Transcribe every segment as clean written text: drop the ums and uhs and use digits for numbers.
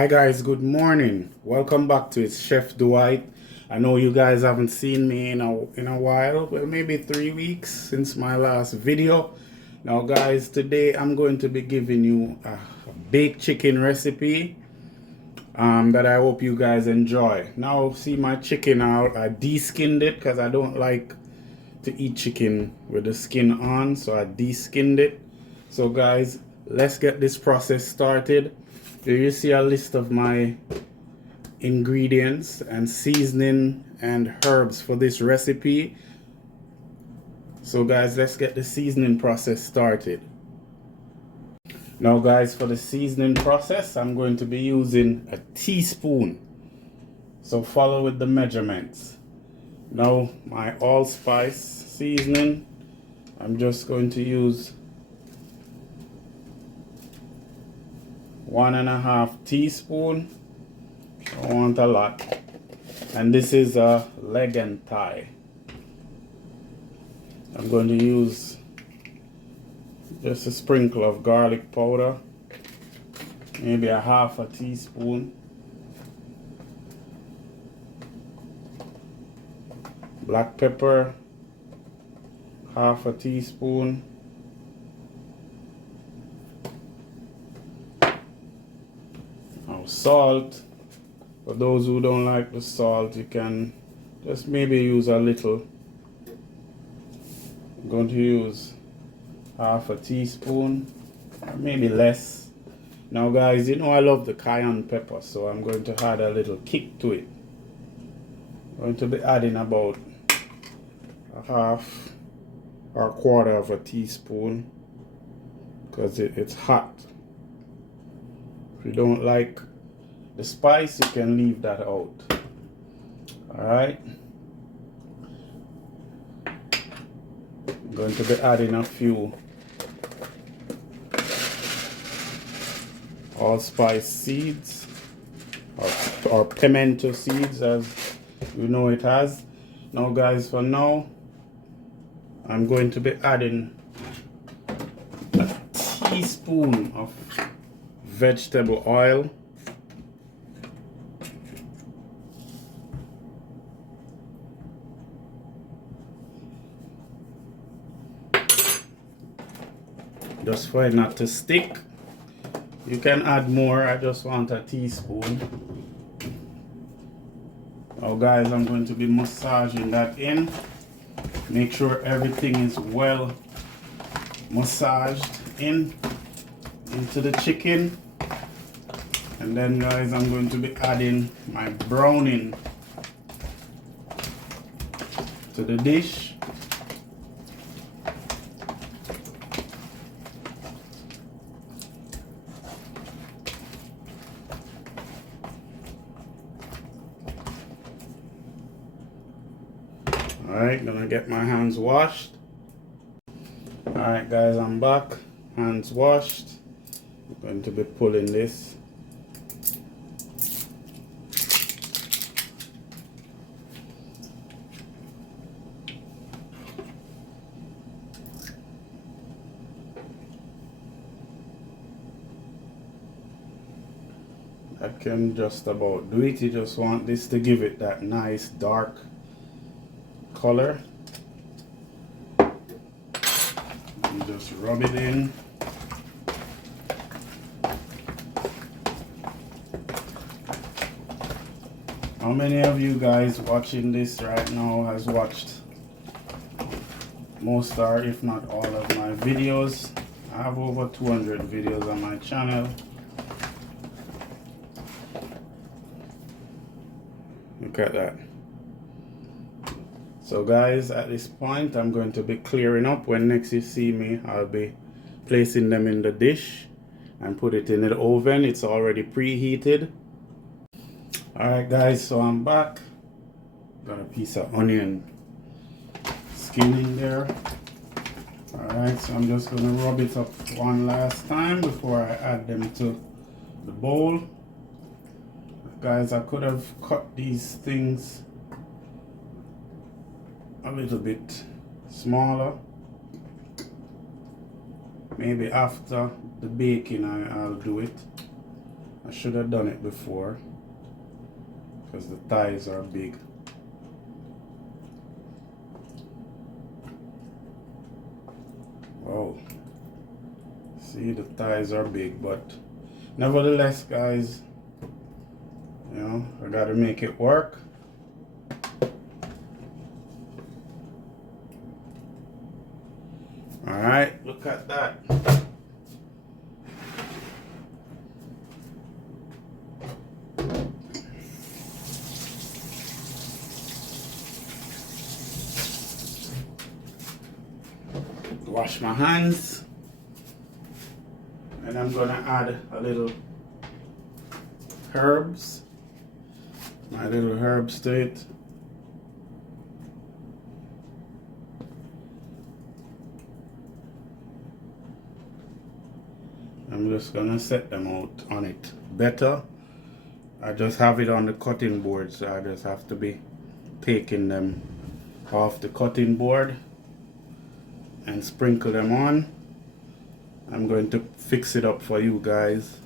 Hi guys, good morning. Welcome back to it's Chef Dwight. I know you guys haven't seen me in a while, well maybe 3 weeks since my last video. Now guys, today I'm going to be giving you a baked chicken recipe that I hope you guys enjoy. Now see my chicken out, I de-skinned it because I don't like to eat chicken with the skin on, so I de-skinned it. So guys, let's get this process started. Here you see a list of my ingredients and seasoning and herbs for this recipe. So guys, let's get the seasoning process started. Now guys, for the seasoning process, I'm going to be using a teaspoon. So follow with the measurements. Now my allspice seasoning, I'm just going to use 1.5 teaspoon. I don't want a lot. And this is a leg and thigh. I'm going to use just a sprinkle of garlic powder, maybe a 1/2 teaspoon. Black pepper, 1/2 teaspoon. Now salt. For those who don't like the salt, you can just maybe use a little. I'm going to use 1/2 teaspoon, or maybe less. Now guys, you know I love the cayenne pepper, so I'm going to add a little kick to it. I'm going to be adding about 1/2 or 1/4 teaspoon because it's hot. If you don't like the spice, you can leave that out. Alright. I'm going to be adding a few allspice seeds or pimento seeds, as you know it has. Now guys, for now I'm going to be adding a teaspoon of vegetable oil. Just for it not to stick. You can add more, I just want a teaspoon. Now guys, I'm going to be massaging that in. Make sure everything is well massaged into the chicken. And then guys, I'm going to be adding my browning to the dish. Alright, gonna get my hands washed. Alright guys, I'm back. Hands washed. I'm going to be pulling this. I can just about do it. You just want this to give it that nice dark color. You just rub it in. How many of you guys watching this right now has watched most or if not all of my videos? I have over 200 videos on my channel. Look at that. So guys, at this point I'm going to be clearing up. When next you see me, I'll be placing them in the dish and put it in the oven. It's already preheated. Alright guys, so I'm back. Got a piece of onion skin in there. Alright, so I'm just going to rub it up one last time before I add them to the bowl. Guys, I could have cut these things a little bit smaller. Maybe after the baking I'll do it. I should have done it before because the thighs are big. Oh, see, the thighs are big, but nevertheless, guys, you know, I gotta make it work. All right, look at that. Wash my hands, and I'm gonna add a little herbs, my little herbs to it. I'm just gonna set them out on it better. I just have it on the cutting board, so I just have to be taking them off the cutting board and sprinkle them on. I'm going to fix it up for you guys.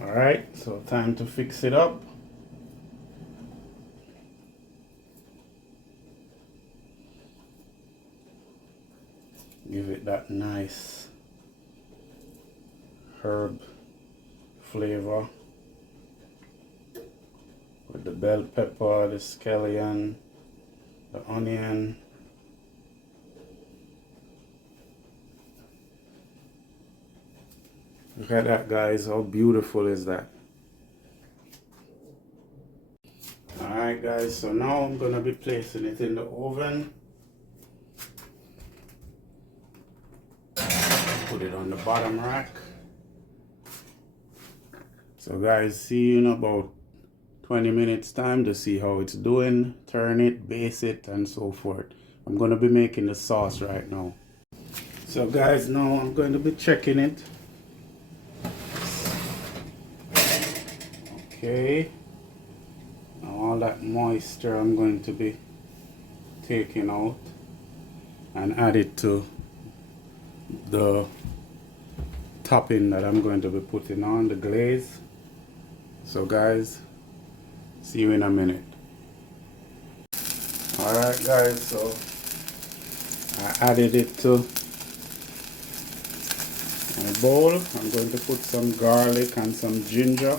Alright, so time to fix it up. Give it that nice herb flavor with the bell pepper, the scallion, the onion. Look at that, guys. How beautiful is that? Alright, guys, so now I'm gonna be placing it in the oven. Put it on the bottom rack. So guys, see you in about 20 minutes time to see how it's doing. Turn it, base it, and so forth. I'm going to be making the sauce right now. So guys, now I'm going to be checking it. Okay. Now all that moisture I'm going to be taking out and add it to the topping that I'm going to be putting on, the glaze. So guys, see you in a minute. Alright guys, so I added it to my bowl. I'm going to put some garlic and some ginger.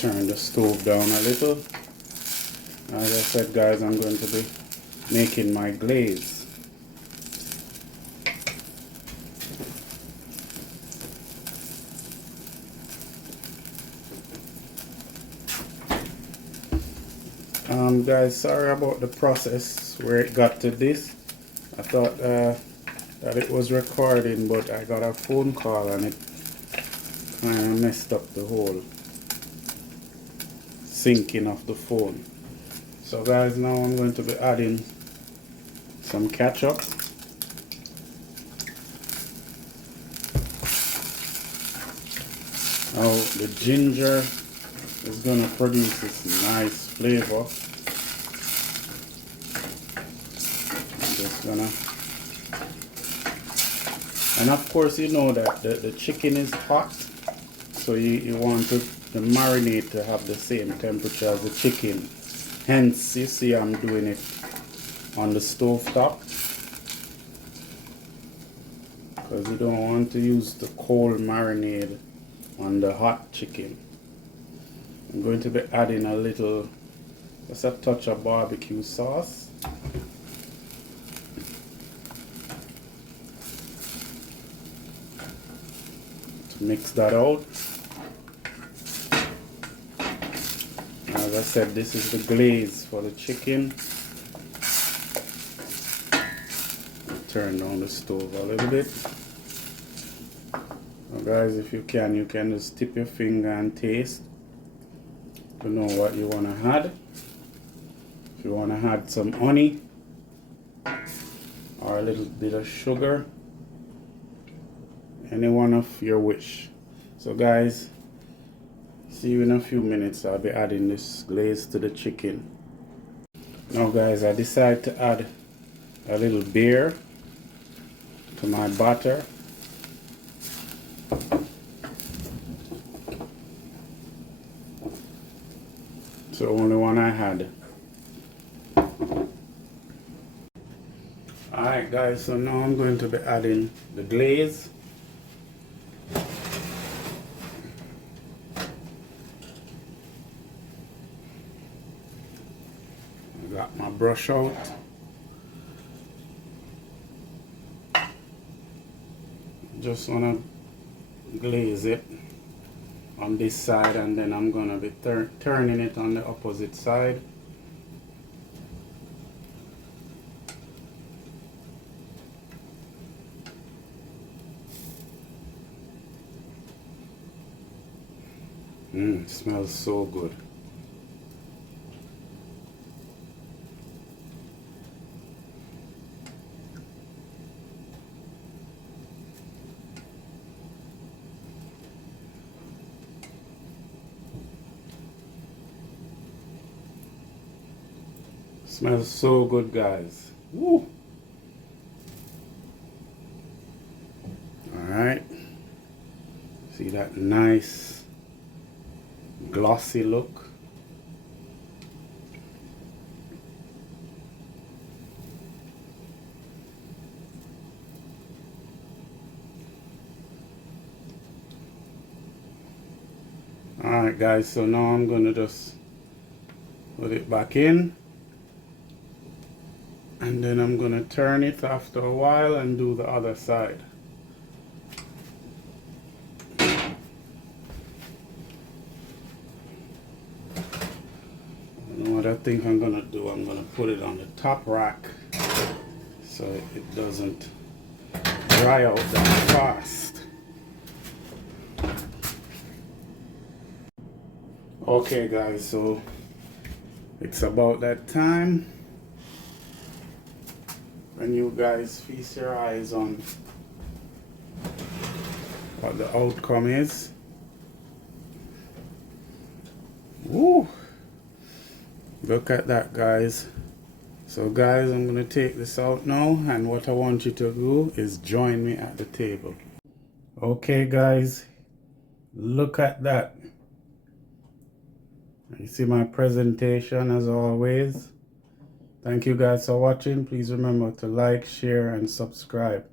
Turn the stove down a little. As I said, guys, I'm going to be making my glaze. Guys, sorry about the process where it got to this. I thought that it was recording, but I got a phone call and it kind of messed up the whole syncing of the phone. So guys, now I'm going to be adding some ketchup. Now the ginger is going to produce this nice flavor. I'm just gonna, and of course you know that the chicken is hot, so you want the marinade to have the same temperature as the chicken. Hence you see I'm doing it on the stove top, because you don't want to use the cold marinade on the hot chicken. I'm going to be adding a little, just a touch of barbecue sauce. To mix that out. As I said, this is the glaze for the chicken. Turn down the stove a little bit. Now guys, if you can just tip your finger and taste to know what you want to add. If you want to add some honey or a little bit of sugar, any one of your wish. So guys, See you in a few minutes. I'll be adding this glaze to the chicken. Now guys, I decided to add a little beer to my batter. It's the only one I had. Alright guys, so now I'm going to be adding the glaze. I got my brush out. Just want to glaze it on this side, and then I'm going to be turning it on the opposite side. It smells so good. Smells so good, guys. Woo! Alright. See that nice glossy look? Alright guys, so now I'm gonna just put it back in, and then I'm gonna turn it after a while and do the other side. And what I think I'm gonna do, I'm gonna put it on the top rack so it doesn't dry out that fast. Okay guys, so it's about that time when you guys feast your eyes on what the outcome is. Woo! Look at that, guys. So guys, I'm gonna take this out now, and what I want you to do is join me at the table. Okay guys, look at that. You see my presentation as always. Thank you guys for watching. Please remember to like, share, and subscribe.